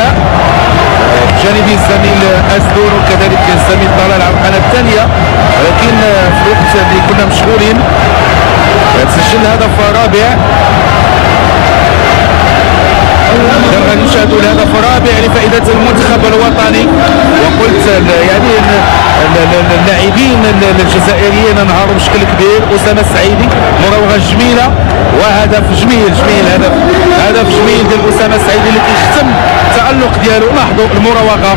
الاسماء بجانبي الزميل أزدور وكذلك الزميل طلال على القناه الثانيه، ولكن في الوقت اللي كنا مشغولين تسجل هدف رابع. غادي نشاهدوا الهدف الرابع لفائده المنتخب الوطني. وقلت يعني اللاعبين الجزائريين انهاروا بشكل كبير. اسامه السعيدي مراوغه جميله وهدف جميل هدف جميل ديال اسامه السعيدي اللي كيختم التالق ديالو. لاحظوا المراوغه،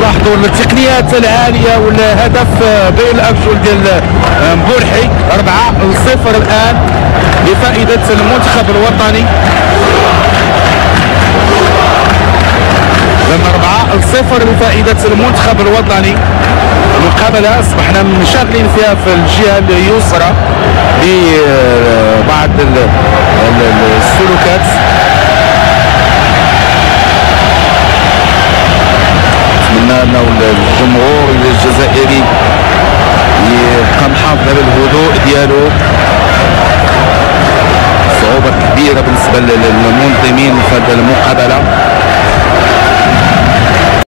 لاحظوا التقنيات العاليه والهدف بين الارجل ديال مبولحي. 4-0 الان لفائده المنتخب الوطني. 4-0 لفائده المنتخب الوطني. المقابله اصبحنا منشغلين فيها في الجهه اليسرى ببعض السلوكات. نتمنى انه الجمهور الجزائري يبقى محافظ على الهدوء ديالو. صعوبه كبيره بالنسبه للمنظمين في هذه المقابله.